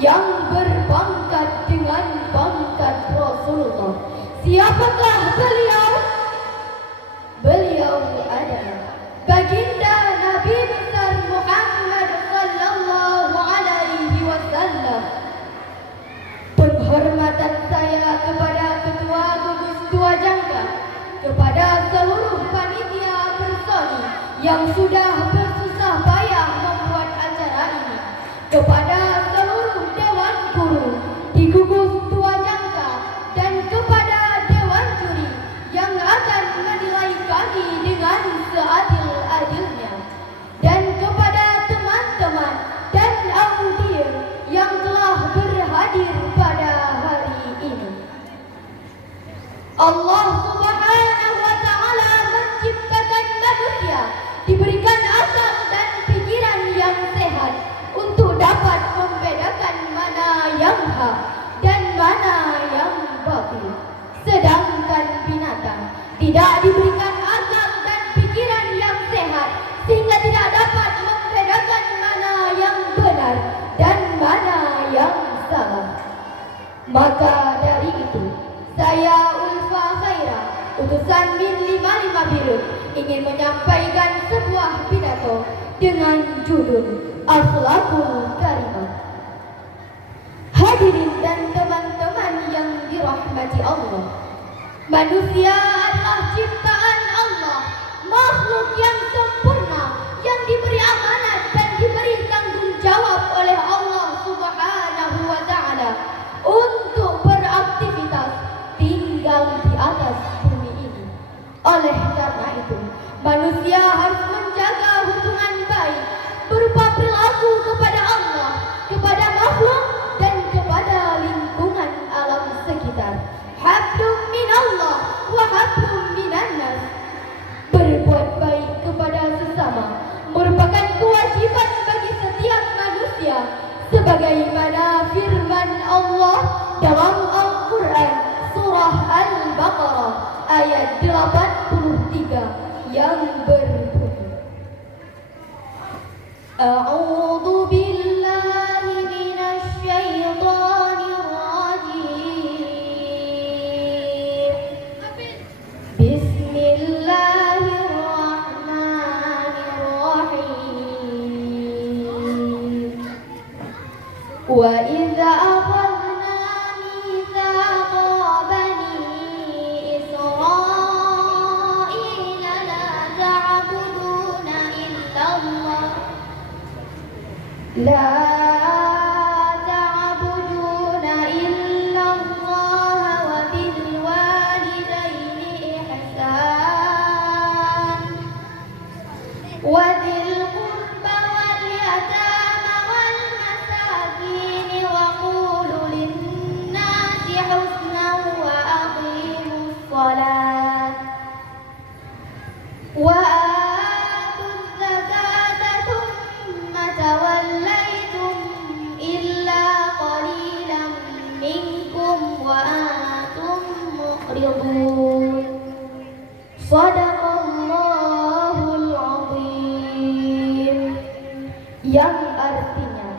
yang berpangkat dengan pangkat Rasulullah. Siapakah beliau? Beliau adalah baginda Nabi besar Muhammad sallallahu alaihi wasallam. Penghormatan saya kepada Ketua Gugus Tua Jangka, kepada seluruh panitia personi yang sudah bersusah payah membuat acara ini, kepada seluruh dewan guru di Gugus Tua Jangka, dan kepada dewan juri yang akan menilai kami dengan seadil-adilnya, dan kepada teman-teman dan audiens yang telah berhadir pada hari ini. Allah Subhanahu wa Ta'ala menciptakan manusia diberikan akal dan pikiran yang sehat untuk dapat membedakan mana yang hak dan mana yang batil. Sedangkan binatang tidak diberikan akal dan pikiran yang sehat sehingga tidak dapat membedakan mana yang benar dan mana yang salah. Maka dari itu, saya Ulfa Khaira, utusan Min 55 Birut, ingin menyampaikan sebuah pidato dengan judul Akhlakul Karimah. Hadirin dan teman-teman yang dirahmati Allah, manusia adalah ciptaan Allah, makhluk yang sempurna, yang diberi amanat dan diberi tanggung jawab oleh Allah Subhanahu wa Ta'ala untuk beraktivitas tinggal di atas bumi ini. Oleh karena itu, manusia harus menjaga hubungan baik berupa perilaku kepada Allah, kepada makhluk, dan kepada lingkungan alam sekitar. Hablum minallah wa hablum minannas. Berbuat baik kepada sesama merupakan kewajiban bagi setiap manusia, sebagaimana firman Allah dalam Al-Quran surah Al-Baqarah ayat 83 yang berbunyi, A'udzu billahi minasy syaithanir rajim. Bismillahirrahmanirrahim. Wa idza akhadna mitsaqa bani Israila la ta'buduna illa Allah la ta'buduna illa Allah wa bil walidaini ihsan wa dhil qurba wal yatama wal masakin wa qulu lin-nasi husnan wa aqimus shalah wa atuz zakata thumma tawallaytum illa qalilan minkum wa antum muqridun. Shadaqallahul azim. Yang artinya,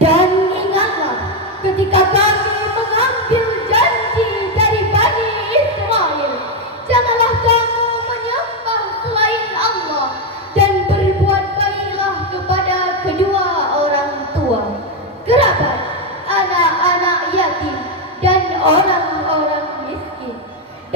dan ingatlah ketika kami mengambil janji dari Bani Israel, janganlah kamu menyembah selain Allah, dan berbuat baiklah kepada kedua orang tua, kerabat, anak-anak yatim, dan orang-orang miskin,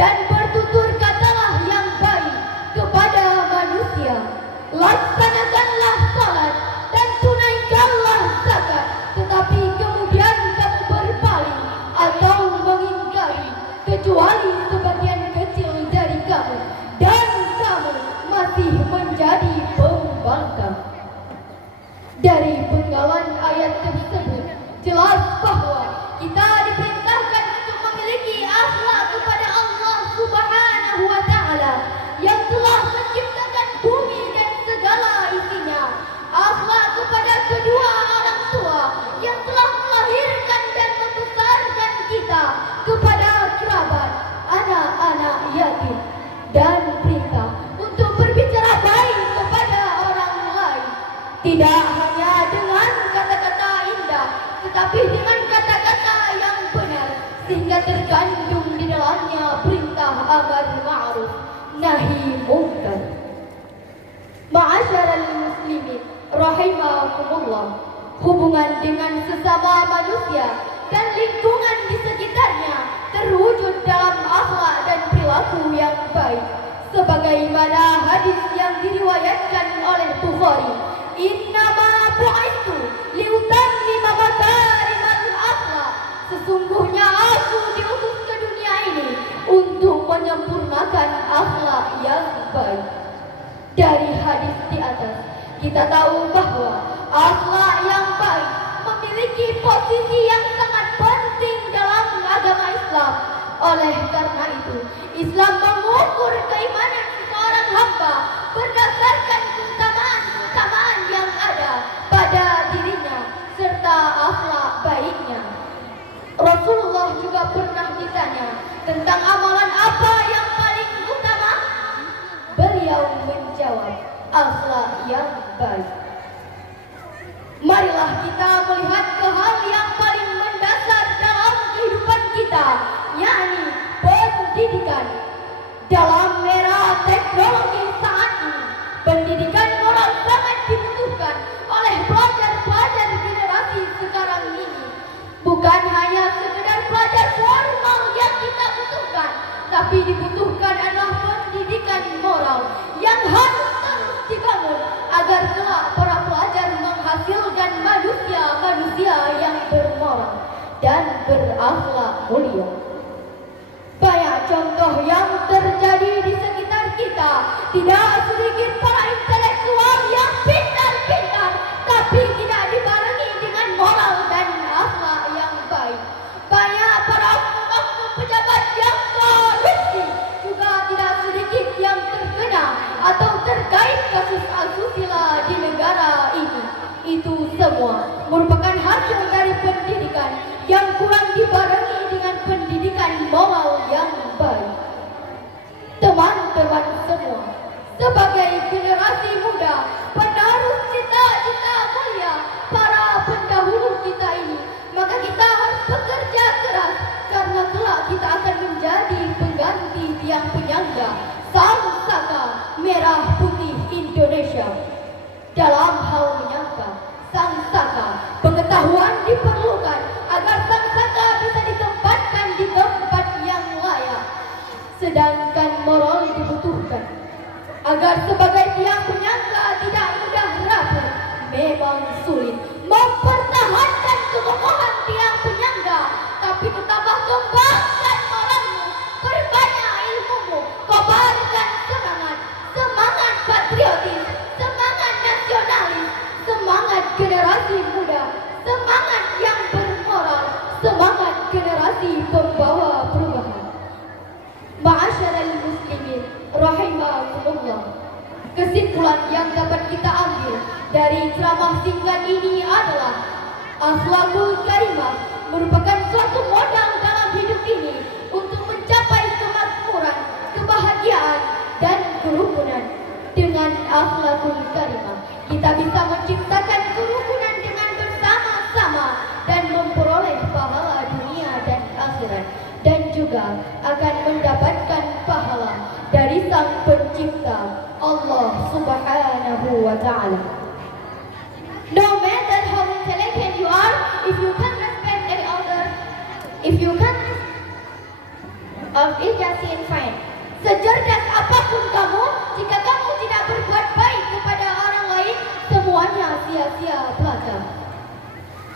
dan bertutur katalah yang baik kepada manusia. Laksanakanlah salat dan tunaikanlah zakat, tetapi kemudian kamu berpaling atau mengingkari, kecuali sebagian kecil dari kamu, dan kamu masih menjadi pembangkang. Dari penggalan ayat tersebut jelas bahwa kita diperintahkan untuk memiliki akhlak kepada Allah Subhanahu wa Ta'ala yang telah menciptakan bumi dan segala isinya, akhlak kepada kedua orang tua yang telah melahirkan dan membesarkan kita, kepada kerabat, anak-anak yatim, dan perintah untuk berbicara baik kepada orang lain, tidak hanya dengan kata-kata indah, tapi dengan kata-kata yang benar, sehingga terkandung di dalamnya perintah amar ma'ruf nahi munkar. Ma'asyaral muslimin rahimakumullah, hubungan dengan sesama manusia dan lingkungan di sekitarnya terwujud dalam akhlak dan perilaku yang baik, sebagaimana hadis yang diriwayatkan oleh Bukhari, innama bu'itsu liutammima makarimal akhlak, sesungguhnya aku diutus ke dunia ini untuk menyempurnakan akhlak yang baik. Dari hadis di atas kita tahu bahwa akhlak yang baik memiliki posisi yang sangat penting dalam agama Islam. Oleh karena itu, Islam mengukur keimanan seorang hamba berdasarkan keutamaan-keutamaan yang ada pada dirinya serta akhlak baiknya. Rasulullah juga pernah ditanya tentang amalan apa yang paling utama. Beliau menjawab, akhlak yang baik. Marilah kita melihat ke hal yang paling mendasar dalam kehidupan kita, yakni pendidikan. Dalam era teknologi saat ini, pendidikan moral sangat dibutuhkan oleh pelajar-pelajar generasi sekarang ini. Bukan hanya sekedar pelajar formal yang kita butuhkan, tapi dibutuhkan adalah pendidikan moral yang harus terus dibangun agar kelak para pelajar menghasilkan manusia-manusia yang bermoral dan berakhlak mulia. Banyak contoh yang terjadi di sekitar kita. Tidak sedikit para intelektual yang pintar-pintar, tapi tidak dibarengi dengan moral dan akhlak yang baik. Banyak para oknum-oknum pejabat yang korupsi, juga tidak sedikit yang terkena atau terkait kasus asusila di negara ini. Itu semua merupakan hasil dari pendidikan yang kurang dibarengi dengan pendidikan moral yang baik. Teman-teman semua, sebagai generasi muda, penerus cita-cita mulia para pendahulu kita ini, maka kita harus bekerja keras, karena kelak kita akan menjadi pengganti tiang penyangga sang saka merah putih Indonesia. Dalam hal menyangka sang saka, pengetahuan diperlukan agar sang saka bisa ditempatkan di tempat yang layak, sedangkan moral dibutuhkan agar sebagai tiang penyangga tidak mudah rapuh. Memang sulit mempertahankan kekokohan tiang penyangga, tapi tetaplah kembangkan moralmu, perbanyak ilmumu, kobarkan semangat patriotis, semangat nasionalis, semangat generasi muda, semangat yang bermoral, semangat generasi pembawa perubahan. Ma'asyaral muslimin rahimakumullah, kesimpulan yang dapat kita ambil dari ceramah singkat ini adalah akhlakul karimah merupakan suatu modal dalam hidup ini untuk mencapai kemakmuran, kebahagiaan, dan kerukunan. Dengan akhlakul karimah kita bisa menciptakan kerukunan dengan bersama-sama dan memperoleh pahala dunia dan akhirat, dan juga akan mendapatkan pahala dari Sang Pencipta Allah Subhanahu wa Ta'ala. No matter how intelligent you are, if you can't respect any other, if you can't it doesn't fine. Secerdas apapun kamu, jika kamu tidak berbuat baik kepada orang lain, semuanya sia-sia belaka.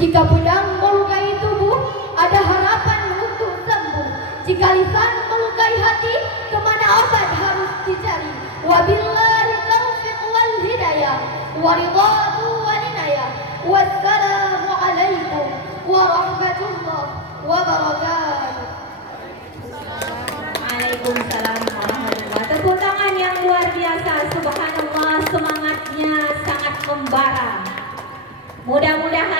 Jika pedang melukai tubuh, ada harapan untuk sembuh. Jika lisan melukai hati, kemana obat harus dicari? Wabillahi taufiq wal hidayah, waridatu walinayah. Wassalamu alaikum warahmatullahi wabarakatuh. Waalaikumsalam warahmatullahi. Tepuk tangan yang luar biasa, subhanallah, semangatnya sangat membara. Mudah-mudahan